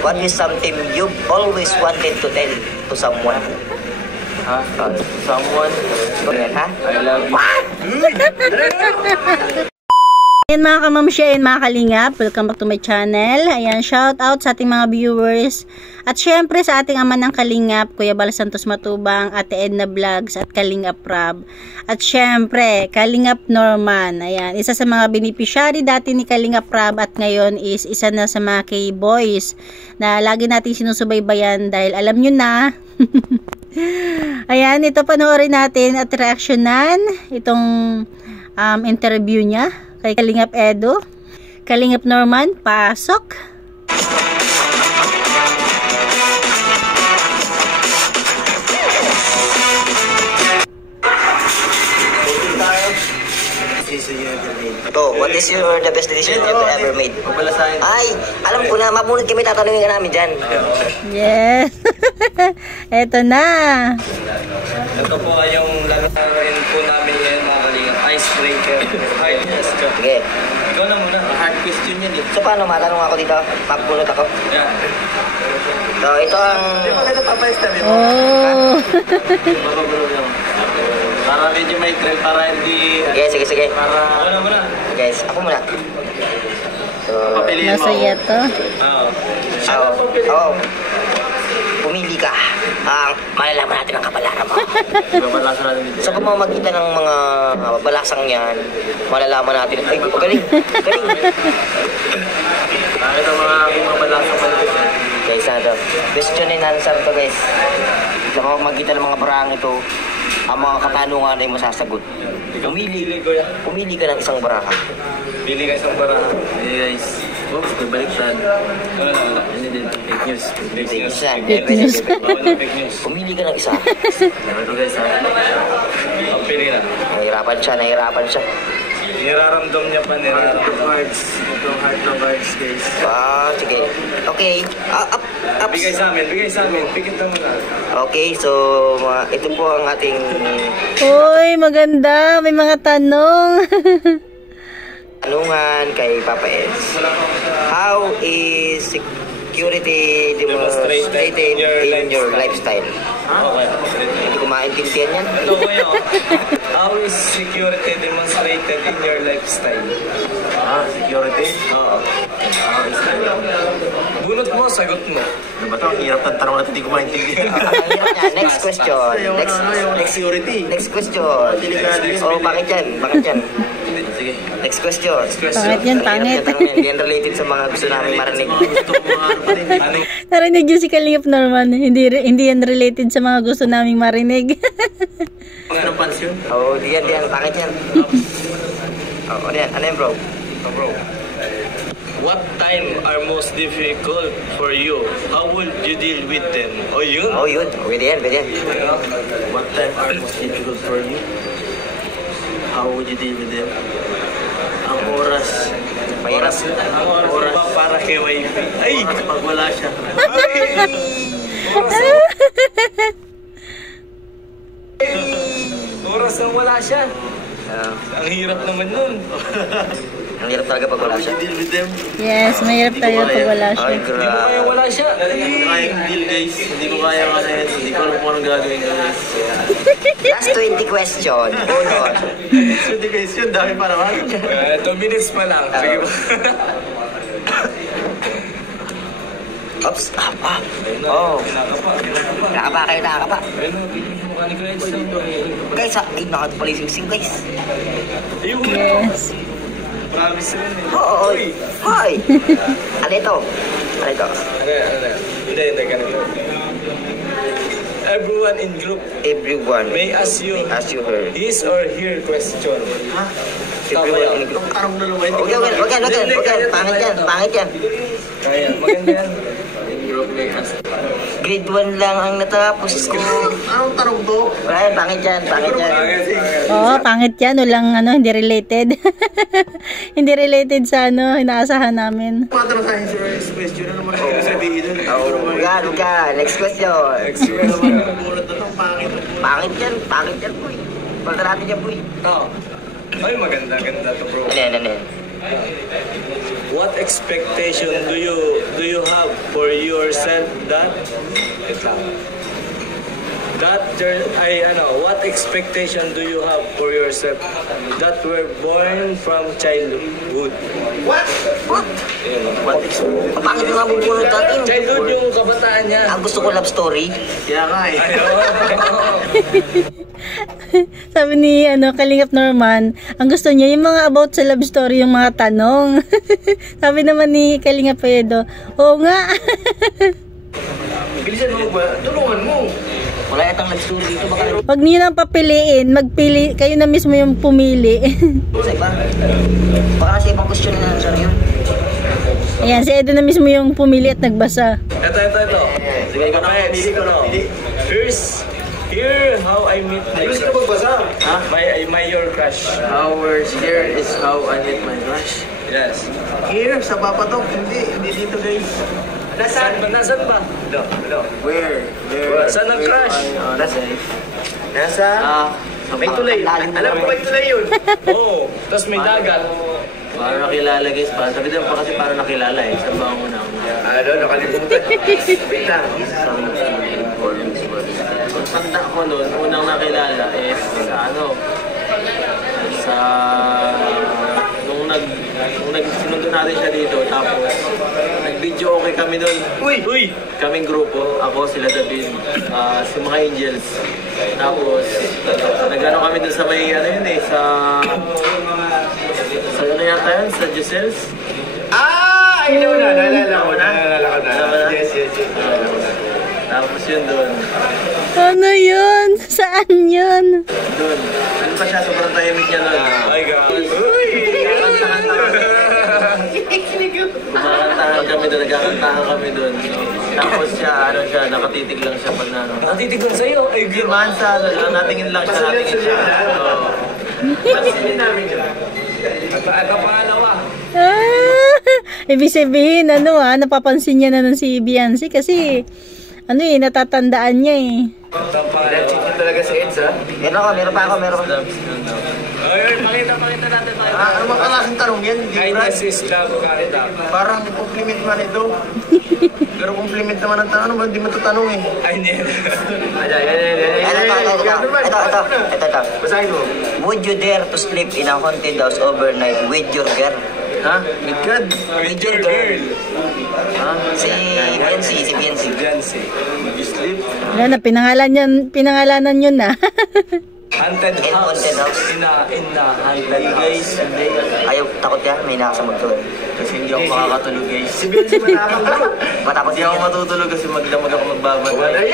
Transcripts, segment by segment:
What is something you've always wanted to tell to someone? Ha? Someone? Ganyan, ha? I love you. What? Ayan mga kamamsya and mga kalingap, welcome back to my channel. Ayan, shout out sa ating mga viewers. At syempre sa ating ama ng kalingap, Kuya Bal Santos Matubang, Ate Edna Vlogs at Kalingap Rab. At syempre, Kalingap Norman. Ayan, isa sa mga beneficiary dati ni Kalingap Rab at ngayon is isa na sa mga K-Boys na lagi natin sinusubaybayan dahil alam nyo na. Ayan, ito panoorin natin at reaksyonan itong interview niya kay Kalingap Edo. Kalingap Norman, pasok! To, what is the best decision you've ever made? Ay, alam ko na, mabunod kami, tatanungin ka namin dyan. Yes! Eto na! Ito po ay yung lalakarin po namin ngayon mga kalingap. Icebreaker. Hard question. Sige. Ikaw na muna. Hard question yan eh. So paano, matanong ako dito? Mabunod ako? Yeah. So, ito ang... Di ba ganito papayos mo? Oh! Baka bro lang. Para medyo may trail, para hindi... Sige. Para... Ako na muna. Guys, ako muna. So... Papiliin mo. Masaya to. Oo. Pumili ka. Malalaman natin ang kapalaran mo. Babalasan natin dito. Sa pamamagitan ng mga balasang yan, malalaman natin. Ay, galing. Ito mga aking mabalasang malapit. Guys, question and answer to guys. Sa pamamagitan ng mga barang ito, ang mga katanungan ay masasagot. Pumili ka ng isang baraha. Pili ka isang bara. Hey guys. Oops, nabaliktad. Ano din? Fake news. Fake news. Fake news. Pumili ka ng isa. Ito guys ha. Ang pili na. Nahirapan siya. Niraramdam niya pa. Hearts. Itong heart ng hearts guys. Sige. Okay. Up. Bigay sa amin. Pikit na muna. Okay, so ito po ang ating... Uy, maganda. May mga tanong. tanungan kay Papa S. How is security demonstrated in your lifestyle? Okay. Hindi ko maintindihan yan. Ito ko yun. How is security demonstrated in your lifestyle? Security? Oo. Bunot mo, sagot mo. Ano ba ito? Ang hirap ng tanong natin, hindi ko maintindihan. Ang hirap niya. Next question. Next question. Bakit yan? Sige. Next question. Pangit. Hindi yan related sa mga gusto namin marinig. Narinig yun si Kalingap Norman. Hindi yan related sa mga gusto naming marinig. Anong pansyon? Di yan. Pangit yan. Ano yan bro? Bro. What time are most difficult for you? How would you deal with them? Yun. Pwede yan. What time are most difficult for you? How would you deal with them? Ang oras. Mahirap. Ang oras ba para kay wifi? Ay! Pag wala siya. Oras nang wala siya. Ang hirap naman nun. Ang hirap talaga pag wala siya. How would you deal with them? Yes, mahirap tayo pag wala siya. Ay, Hindi ko kaya wala siya. Hindi ko kaya deal guys. Hindi ko kaya hindi ko alam kung anong gagawin ko guys. Last 20 question. Unod. 20 question, dami pa naman. 2 minutes pa lang. Sige po. Oops. Nakapa. Guys, nakatapalising guys. Yes. Promise rin eh. Oo. Hoy. Ano ito? Hindi, ganun. Everyone in group may ask you his or her question. Ha? Everyone in group. Tarong na lumay. Wag yan. Pangit yan. Kaya, maganda yan. In group may ask. Grade 1 lang ang natapos ko. Anong tarong to? Wala, pangit yan. Oo, pangit yan. Walang hindi related. Hindi related sa inaasahan namin. Patrong sa his question na naman yung sabihin nun. Huwag ka. Next question. Next question naman yung bulot na itong pangit. Pangit yan, boy. Palta natin yan, boy. Ay, maganda to bro. Ano yan? What expectation do you have for yourself what expectation do you have for yourself that were born from childhood? What? Ang pangit nga bubunod natin. Childhood yung kabataan niya. Ang gusto ko love story. Kaya nga eh. Sabi ni Kalingap Norman, ang gusto niya yung mga about sa love story, yung mga tanong. Sabi naman ni Kalingap Edo, oo nga. Bilisan mo ba? Tulungan mo. Wala yatang love story dito. Huwag niyo nang papiliin, magpili, kayo na mismo yung pumili. Sa iba? Baka sa ibang question na answer yun. Ayan, si Edo na mismo yung pumili at nagbasa. Ito. Sige, ikaw na. Pili ko na. Here, how I meet my crush. Ha? Your crush. Here is how I met my crush. Yes. Here, sa Papatok. Hindi dito guys. Nasaan ba? Where? Saan ang crush? Nasa? May tulay. Alam mo may tulay yun? Oo. Tapos may dagat. Para nakilala guys. Sabi din pa kasi para nakilala eh. Saan ba ang unang? Nakalimutan. Wait lang. Ang tanda ko nun, unang nakilala is nung sinundo natin siya dito, tapos nag-video okay kami nun. Uy! Kaming grupo, ako, sila David, si mga Angels. Tapos, nag-ano kami dun sa may, sa ano yata yun, sa Giselle's. Naalala ko na. Yes. Tapos yun doon. Ano yun? Saan yun? Doon pa siya, sobrang tahimik niya doon. My God. Kumakantahan kami doon, nagkakantahan kami doon. Tapos siya, nakatitig lang siya pag Natitig lang sa'yo. Ay, Hindi man sa natingin lang siya, natingin siya. Natingin namin yun. Ito pangalawa. Ibig sabihin, napapansin niya na nun si Biancy kasi, natatandaan niya eh. Pinag-cheat talaga si Eds, ha? Meron pa ako. Ay, pakita natin. Ano mga klaseng tanong yan? Kindness is love, Canada. Parang compliment man ito. Pero compliment naman ang tanong, hindi mo ito tanong eh. Ay, hindi. Ito. Basahin mo. Would you dare to sleep in a haunted house overnight with your girl? Ha? With God? With your girl. Ha? Si Biancy. Jancy. Mag-sleep? Wala na, pinangalanan yun na. Haunted house. In the haunted Guys, hindi. Ayaw, takot yan. May nakasamag to. Kasi hindi ako makakatulog guys. Si Biancy matakot. Matakot Hindi yan. ako matutulog kasi magdamag ako magbabantay.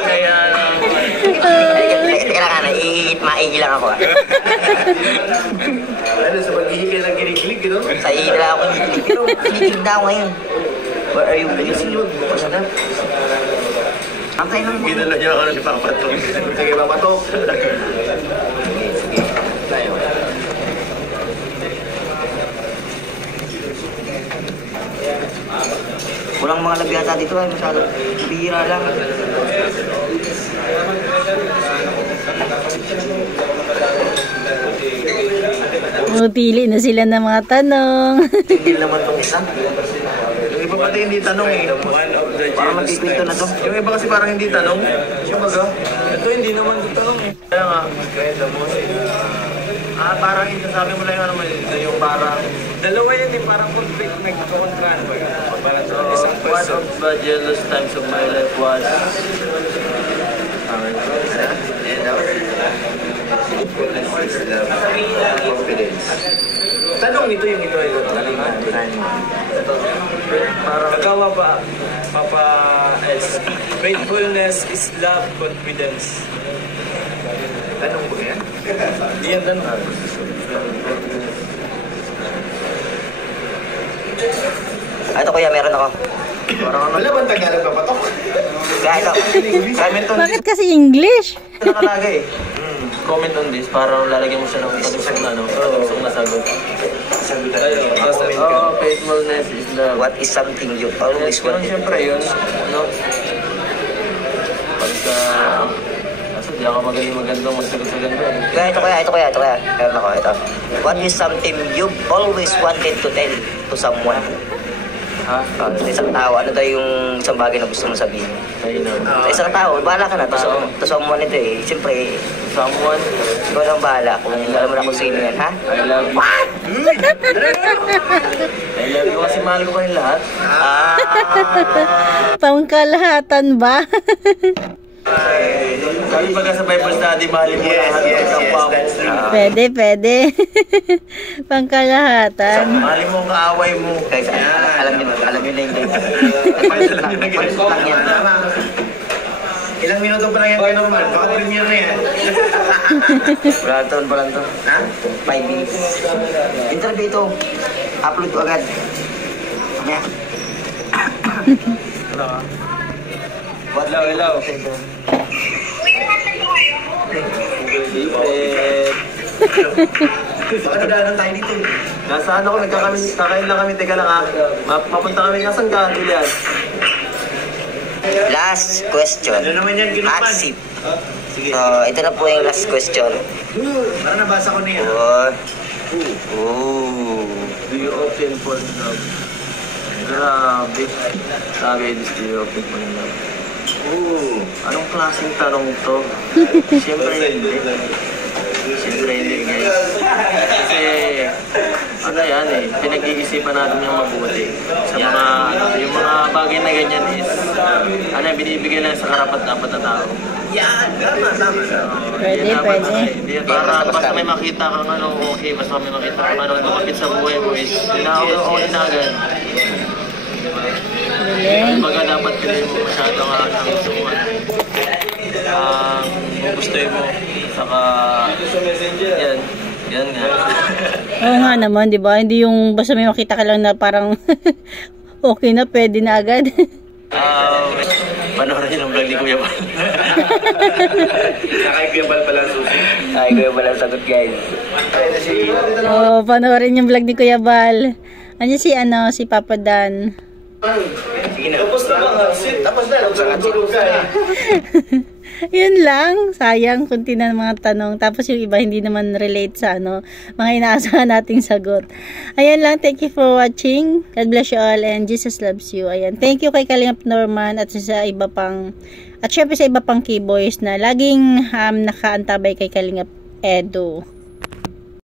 Kaya Teka lang, maigi lang ako. ano, sa pag-ihi ka ng kinikilig, gano'n? Sa iigi lang ako. Pero kinikilig na ako ngayon. Where are you? Ayusin yun. Masarap. Ang kayo lang mo. Ginalo niya ako si Papatok. Sige, Papatok. Tayo. Walang mga labyata dito ay masyado bihira lang. Pili na sila ng mga tanong. Tingil naman itong isa. Yung iba pati hindi tanong eh. One of the Parang genus magpipinto na to. Yung iba kasi parang hindi tanong. Yung baga. Ito hindi naman tanong eh. Kaya nga, kaya the most. Parang sabi mo lang yung ano mo, yung parang Dalawa yun eh, parang conflict, nagkakontra na ba yun? Parang sa isang one person. of the jealous times of my life was Tanong nito yung ito. parang Kagawa ba, Papa S? Faithfulness is love, confidence. tanong ko yan. Hindi yan tanong. Ito kuya, meron ako. Parang ano. Wala bang Tagalog Papatok? Kaya ito. Comment on this. Bakit kasi English? Nakalagay. Comment on this. Parang lalagyan mo siya ng patusok na sagot. Faithfulness is love. What is something you always wanted? Siyempre yun, no? Pagka, Hindi ako magandang magsagot sa ganda. Ito kaya. Meron ako, ito. What is something you've always wanted to tell to someone? Ha? Sa isang tao, ano daw yung isang bagay na gusto mo sabihin? Ay, no. Sa isang tao, bahala ka na. To someone ito eh. Siyempre, Someone, ikaw lang bahala kung alam mo na kung sino yan, ha? I love you. What? I love you kasi mahal ko kayong lahat. Pangkalahatan ba? Sabi pagka sa Bible study, mahalin mo lahat ng kapwa mo. Pwede. Pangkalahatan. Mahalin mo ang kaaway mo. Guys, alam niyo na yung guys. Palit lang yan. Ilang minuto pa lang yan kayo naman? Baka premiere na yan. Wala to. Ha? 5 minutes. Interview ito. Upload ko agad. Mamaya. Ilaw. Baka nadaanan tayo dito. Nasaan ako? Kakain lang kami. Teka lang ha. Mapunta kami. Nasaan ka, Julian? Last question. Ano naman yan, Hot ginuman? seat. Sige. Ito na po yung last question. Parang nabasa ko na yan. Do you open for love? Grabe. Sabi, do you open for love? Anong klaseng tanong to? Siyempre hindi. Siyempre hindi, guys. Kasi, ano yan eh, pinag-iisipan natin yung mabuti. Sa mga, yung mga bagay na ganyan is, binibigay lang sa karapat-dapat na tao. Yan, tama. Pwede. Hindi, para basta may makita kang okay, basta may makita kang lumapit sa buhay mo is, okay na agad. Kumbaga dapat piliin mo masyado ang gusto mo. Gustuin mo. Saka, yan nga. Oo nga naman, di ba? Hindi yung basta may makita ka lang na parang okay na, pwede na agad. Panoorin yung vlog ni Kuya Bal. Kay Kuya Bal pala susi. Ay, Kuya Bal ang sagot, guys. Oo, panoorin yung vlog ni Kuya Bal. Ano si Papa Dan. Sige na. Tapos na ba? Tapos na. Tulog ka eh. Yun lang. Sayang, kunti na mga tanong. Tapos yung iba hindi naman relate sa mga inaasahan nating sagot. Ayan lang. Thank you for watching. God bless you all and Jesus loves you. Ayan. Thank you kay Kalingap Norman at sa iba pang at syempre sa iba pang keyboys na laging nakaantabay kay Kalingap Edo.